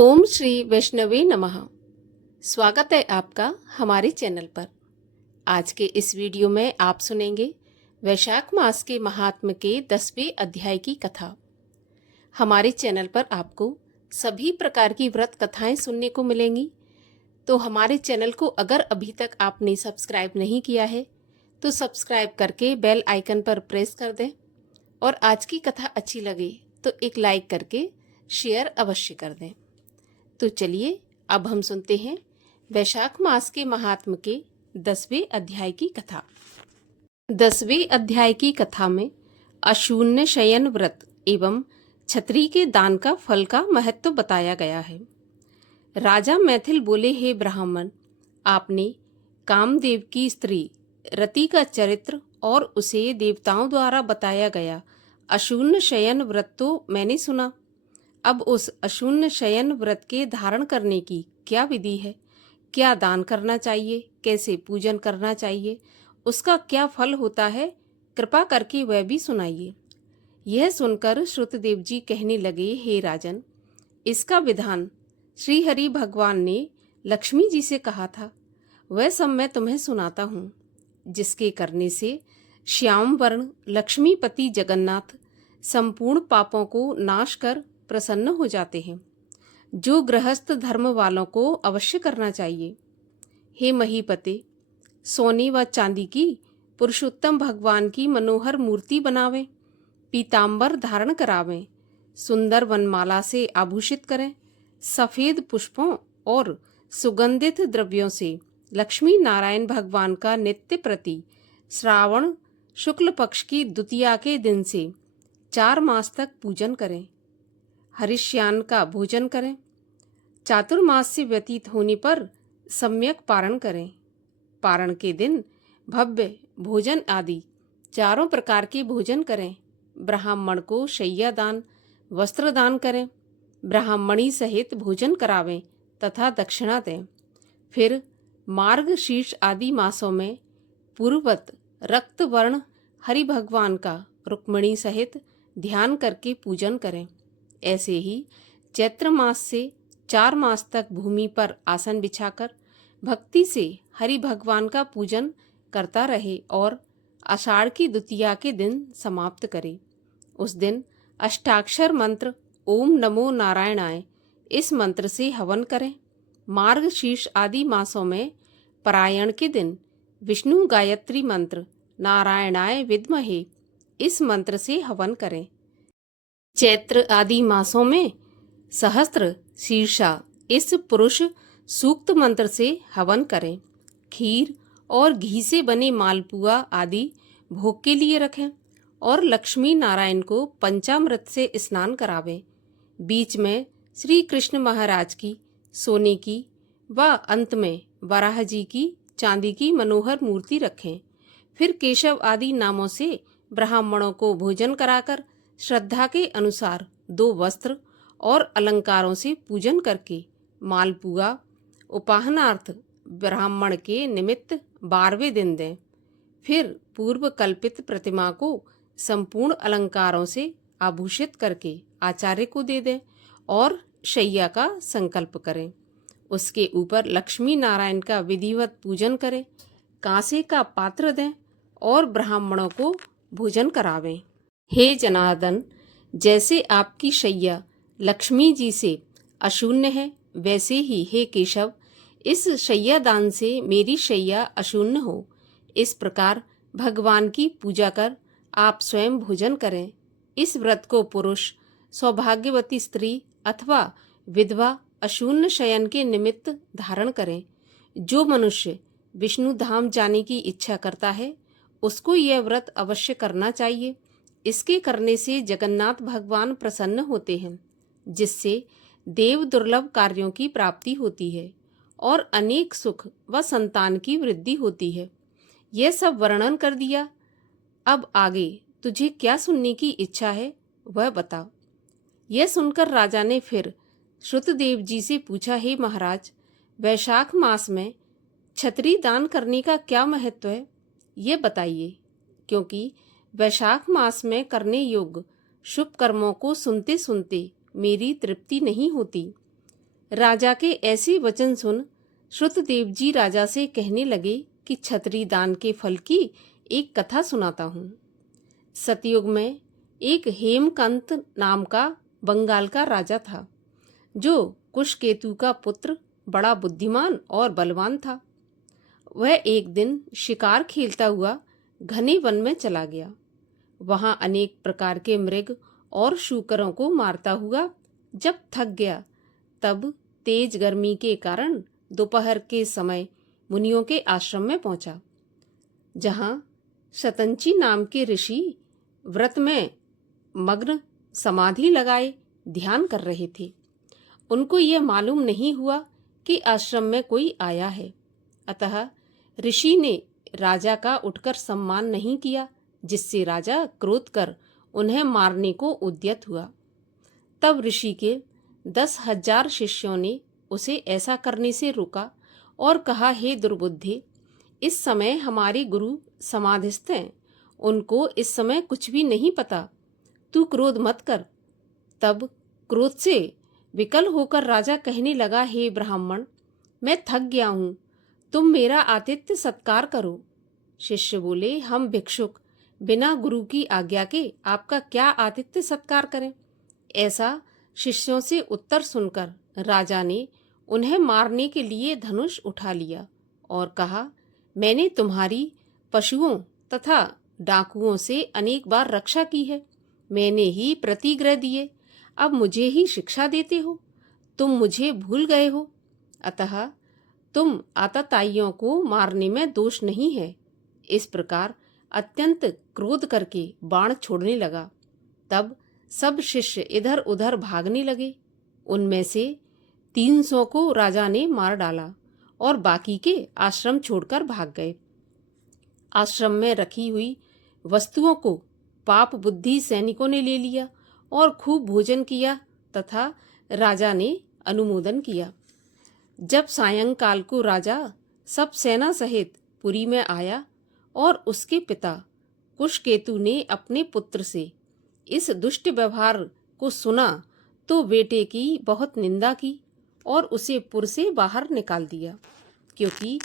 ओम श्री वैष्णवे नमः। स्वागत है आपका हमारे चैनल पर। आज के इस वीडियो में आप सुनेंगे वैशाख मास के महात्म्य के 10वें अध्याय की कथा। हमारे चैनल पर आपको सभी प्रकार की व्रत कथाएं सुनने को मिलेंगी, तो हमारे चैनल को अगर अभी तक आपने सब्सक्राइब नहीं किया है तो सब्सक्राइब करके बेल आइकन पर प्रेस कर दें, और आज की कथा अच्छी लगे तो एक लाइक करके शेयर अवश्य कर दें। तो चलिए अब हम सुनते हैं वैशाख मास के महात्म्य के 10वें अध्याय की कथा। 10वें अध्याय की कथा में अशून्य शयन व्रत एवं छत्री के दान का फल का महत्व बताया गया है। राजा मैथिल बोले, हे ब्राह्मण, आपने कामदेव की स्त्री रति का चरित्र और उसे देवताओं द्वारा बताया गया अशून्य शयन व्रत तो मैंने सुना। अब उस अशून्य शयन व्रत के धारण करने की क्या विधि है, क्या दान करना चाहिए, कैसे पूजन करना चाहिए, उसका क्या फल होता है, कृपा करके वह भी सुनाइए। यह सुनकर श्रुतदेव जी कहने लगे, हे राजन, इसका विधान श्री हरि भगवान ने लक्ष्मी जी से कहा था, वह सब मैं तुम्हें सुनाता हूँ, जिसके करने से श्याम वर्ण लक्ष्मीपति जगन्नाथ संपूर्ण पापों को नाश कर प्रसन्न हो जाते हैं, जो गृहस्थ धर्म वालों को अवश्य करना चाहिए। हे महीपते, सोने व चांदी की पुरुषोत्तम भगवान की मनोहर मूर्ति बनावें, पीतांबर धारण करावें, सुंदर वनमाला से आभूषित करें, सफेद पुष्पों और सुगंधित द्रव्यों से लक्ष्मी नारायण भगवान का नित्य प्रति श्रावण शुक्ल पक्ष की द्वितीया के दिन से 4 मास तक पूजन करें। हरिष्यान्न का भोजन करें। चातुर्मास से व्यतीत होने पर सम्यक पारण करें। पारण के दिन भव्य भोजन आदि 4 प्रकार के भोजन करें। ब्राह्मण को शय्या दान, वस्त्र दान करें, ब्राह्मणी सहित भोजन करावें तथा दक्षिणा दें। फिर मार्ग शीर्ष आदि मासों में पूर्ववत रक्त वर्ण हरि भगवान का रुक्मिणी सहित ध्यान करके पूजन करें। ऐसे ही चैत्र मास से 4 मास तक भूमि पर आसन बिछाकर भक्ति से हरि भगवान का पूजन करता रहे और आषाढ़ की द्वितीया के दिन समाप्त करे। उस दिन अष्टाक्षर मंत्र ओम नमो नारायणाय इस मंत्र से हवन करें। मार्ग शीर्ष आदि मासों में परायण के दिन विष्णु गायत्री मंत्र नारायणाय विद्महे इस मंत्र से हवन करें। चैत्र आदि मासों में सहस्त्र शीर्षा इस पुरुष सूक्त मंत्र से हवन करें। खीर और घी से बने मालपुआ आदि भोग के लिए रखें और लक्ष्मी नारायण को पंचामृत से स्नान करावें। बीच में श्री कृष्ण महाराज की सोने की व अंत में वराह जी की चांदी की मनोहर मूर्ति रखें। फिर केशव आदि नामों से ब्राह्मणों को भोजन कराकर श्रद्धा के अनुसार 2 वस्त्र और अलंकारों से पूजन करके मालपुआ उपाहनार्थ ब्राह्मण के निमित्त 12वें दिन दें। फिर पूर्व कल्पित प्रतिमा को संपूर्ण अलंकारों से आभूषित करके आचार्य को दे दें और शैया का संकल्प करें। उसके ऊपर लक्ष्मी नारायण का विधिवत पूजन करें। कांसे का पात्र दें और ब्राह्मणों को भोजन करावें। हे जनार्दन, जैसे आपकी शैया लक्ष्मी जी से अशून्य है, वैसे ही हे केशव, इस शैया दान से मेरी शैया अशून्य हो। इस प्रकार भगवान की पूजा कर आप स्वयं भोजन करें। इस व्रत को पुरुष, सौभाग्यवती स्त्री अथवा विधवा अशून्य शयन के निमित्त धारण करें। जो मनुष्य विष्णु धाम जाने की इच्छा करता है, उसको यह व्रत अवश्य करना चाहिए। इसके करने से जगन्नाथ भगवान प्रसन्न होते हैं, जिससे देव दुर्लभ कार्यों की प्राप्ति होती है और अनेक सुख व संतान की वृद्धि होती है। यह सब वर्णन कर दिया। अब आगे तुझे क्या सुनने की इच्छा है, वह बता। यह सुनकर राजा ने फिर श्रुतदेव जी से पूछा, हे महाराज, वैशाख मास में छत्री दान करने का क्या महत्व है, ये बताइए, क्योंकि वैशाख मास में करने योग्य शुभ कर्मों को सुनते सुनते मेरी तृप्ति नहीं होती। राजा के ऐसे वचन सुन श्रुतदेव जी राजा से कहने लगे कि छतरी दान के फल की एक कथा सुनाता हूँ। सतयुग में एक हेमकांत नाम का बंगाल का राजा था, जो कुशकेतु का पुत्र, बड़ा बुद्धिमान और बलवान था। वह एक दिन शिकार खेलता हुआ घने वन में चला गया। वहां अनेक प्रकार के मृग और शूकरों को मारता हुआ जब थक गया, तब तेज गर्मी के कारण दोपहर के समय मुनियों के आश्रम में पहुंचा, जहां शतंची नाम के ऋषि व्रत में मग्न समाधि लगाए ध्यान कर रहे थे। उनको यह मालूम नहीं हुआ कि आश्रम में कोई आया है, अतः ऋषि ने राजा का उठकर सम्मान नहीं किया, जिससे राजा क्रोध कर उन्हें मारने को उद्यत हुआ। तब ऋषि के 10,000 शिष्यों ने उसे ऐसा करने से रोका और कहा, हे दुर्बुद्धे, इस समय हमारे गुरु समाधिस्थ हैं, उनको इस समय कुछ भी नहीं पता, तू क्रोध मत कर। तब क्रोध से विकल होकर राजा कहने लगा, हे ब्राह्मण, मैं थक गया हूँ, तुम मेरा आतिथ्य सत्कार करो। शिष्य बोले, हम भिक्षुक बिना गुरु की आज्ञा के आपका क्या आतिथ्य सत्कार करें। ऐसा शिष्यों से उत्तर सुनकर राजा ने उन्हें मारने के लिए धनुष उठा लिया और कहा, मैंने तुम्हारी पशुओं तथा डाकुओं से अनेक बार रक्षा की है, मैंने ही प्रतिग्रह दिए, अब मुझे ही शिक्षा देते हो, तुम मुझे भूल गए हो, अतः तुम आतताइयों को मारने में दोष नहीं है। इस प्रकार अत्यंत क्रोध करके बाण छोड़ने लगा। तब सब शिष्य इधर उधर भागने लगे। उनमें से 300 को राजा ने मार डाला और बाकी के आश्रम छोड़कर भाग गए। आश्रम में रखी हुई वस्तुओं को पाप बुद्धि सैनिकों ने ले लिया और खूब भोजन किया तथा राजा ने अनुमोदन किया। जब सायंकाल को राजा सब सेना सहित पुरी में आया और उसके पिता कुशकेतु ने अपने पुत्र से इस दुष्ट व्यवहार को सुना तो बेटे की बहुत निंदा की और उसे पुर से बाहर निकाल दिया, क्योंकि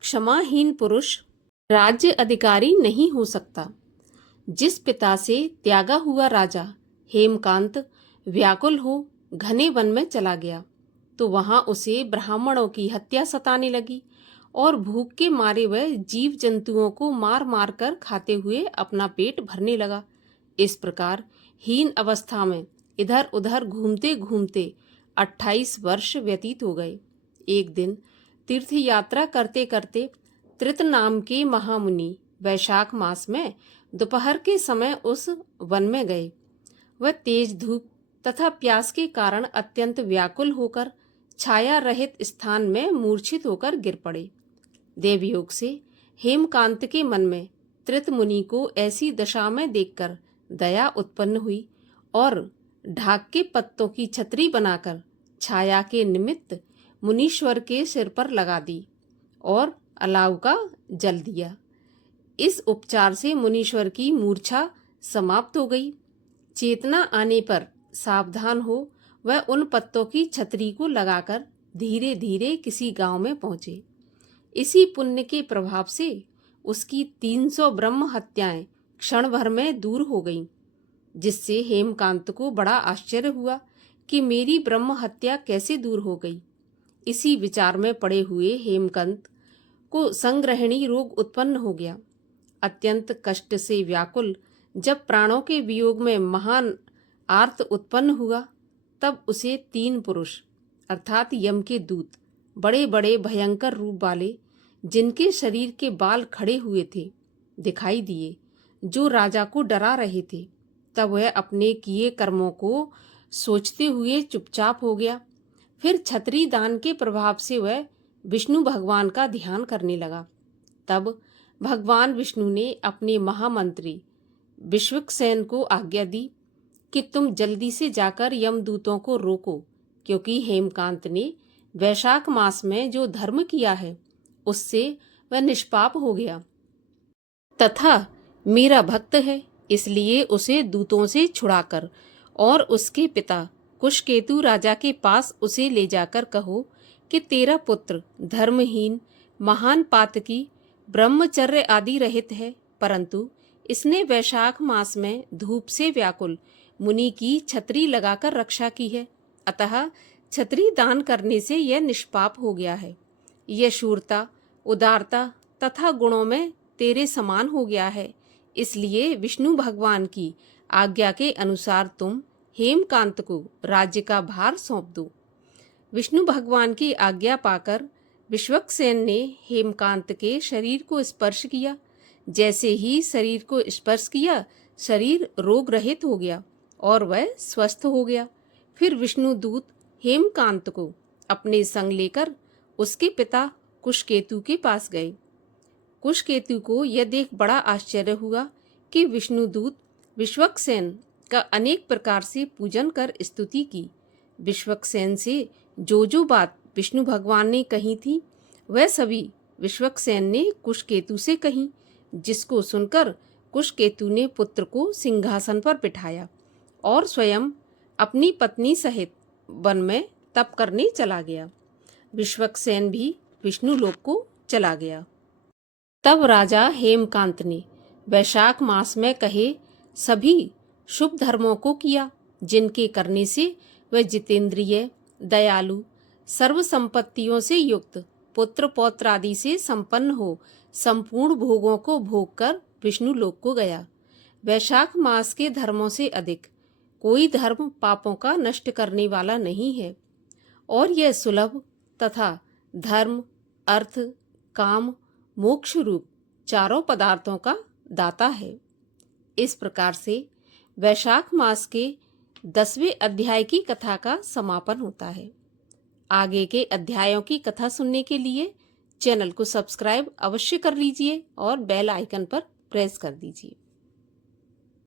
क्षमाहीन पुरुष राज्य अधिकारी नहीं हो सकता। जिस पिता से त्यागा हुआ राजा हेमकांत व्याकुल हो घने वन में चला गया, तो वहां उसे ब्राह्मणों की हत्या सताने लगी और भूख के मारे वह जीव जंतुओं को मार मार कर खाते हुए अपना पेट भरने लगा। इस प्रकार हीन अवस्था में इधर उधर घूमते घूमते 28 वर्ष व्यतीत हो गए। एक दिन तीर्थ यात्रा करते करते त्रित नाम के महामुनि वैशाख मास में दोपहर के समय उस वन में गए। वह तेज धूप तथा प्यास के कारण अत्यंत व्याकुल होकर छाया रहित स्थान में मूर्छित होकर गिर पड़े। देवयोग से हेमकांत के मन में त्रित मुनि को ऐसी दशा में देखकर दया उत्पन्न हुई और ढाक के पत्तों की छतरी बनाकर छाया के निमित्त मुनीश्वर के सिर पर लगा दी और अलाव का जल दिया। इस उपचार से मुनीश्वर की मूर्छा समाप्त हो गई। चेतना आने पर सावधान हो वह उन पत्तों की छतरी को लगाकर धीरे धीरे किसी गांव में पहुंचे। इसी पुण्य के प्रभाव से उसकी 300 ब्रह्म हत्याएं क्षण भर में दूर हो गईं, जिससे हेमकांत को बड़ा आश्चर्य हुआ कि मेरी ब्रह्म हत्या कैसे दूर हो गई। इसी विचार में पड़े हुए हेमकांत को संग्रहणी रोग उत्पन्न हो गया। अत्यंत कष्ट से व्याकुल जब प्राणों के वियोग में महान आर्त उत्पन्न हुआ, तब उसे 3 पुरुष अर्थात यम के दूत, बड़े बड़े भयंकर रूप वाले, जिनके शरीर के बाल खड़े हुए थे, दिखाई दिए, जो राजा को डरा रहे थे। तब वह अपने किए कर्मों को सोचते हुए चुपचाप हो गया। फिर छतरी दान के प्रभाव से वह विष्णु भगवान का ध्यान करने लगा। तब भगवान विष्णु ने अपने महामंत्री विश्वक्सेन को आज्ञा दी कि तुम जल्दी से जाकर यमदूतों को रोको, क्योंकि हेमकांत ने वैशाख मास में जो धर्म किया है उससे वह निष्पाप हो गया तथा मेरा भक्त है, इसलिए उसे दूतों से छुड़ाकर और उसके पिता कुशकेतु राजा के पास उसे ले जाकर कहो कि तेरा पुत्र धर्महीन, महान पातकी, ब्रह्मचर्य आदि रहित है, परंतु इसने वैशाख मास में धूप से व्याकुल मुनि की छतरी लगाकर रक्षा की है, अतः छतरी दान करने से यह निष्पाप हो गया है। यह शूरता, उदारता तथा गुणों में तेरे समान हो गया है, इसलिए विष्णु भगवान की आज्ञा के अनुसार तुम हेमकांत को राज्य का भार सौंप दो। विष्णु भगवान की आज्ञा पाकर विश्वक्सेन ने हेमकांत के शरीर को स्पर्श किया। जैसे ही शरीर को स्पर्श किया, शरीर रोग रहित हो गया और वह स्वस्थ हो गया। फिर विष्णु दूत हेमकांत को अपने संग लेकर उसके पिता कुशकेतु के पास गए। कुशकेतु को यह देख बड़ा आश्चर्य हुआ कि विष्णुदूत विश्वक्सेन का अनेक प्रकार से पूजन कर स्तुति की। विश्वक्सेन से जो बात विष्णु भगवान ने कही थी, वह सभी विश्वक्सेन ने कुशकेतु से कही, जिसको सुनकर कुशकेतु ने पुत्र को सिंहासन पर बिठाया और स्वयं अपनी पत्नी सहित वन में तप करने चला गया। विश्वक्सेन भी विष्णु लोक को चला गया। तब राजा हेमकांत ने वैशाख मास में कहे सभी शुभ धर्मों को किया, जिनके करने से वह जितेंद्रिय, दयालु, सर्व संपत्तियों से युक्त, पुत्र पौत्र आदि से संपन्न हो संपूर्ण भोगों को भोग कर विष्णु लोक को गया। वैशाख मास के धर्मों से अधिक कोई धर्म पापों का नष्ट करने वाला नहीं है, और यह सुलभ तथा धर्म, अर्थ, काम, मोक्ष रूप चारों पदार्थों का दाता है। इस प्रकार से वैशाख मास के 10वें अध्याय की कथा का समापन होता है। आगे के अध्यायों की कथा सुनने के लिए चैनल को सब्सक्राइब अवश्य कर लीजिए और बेल आइकन पर प्रेस कर दीजिए।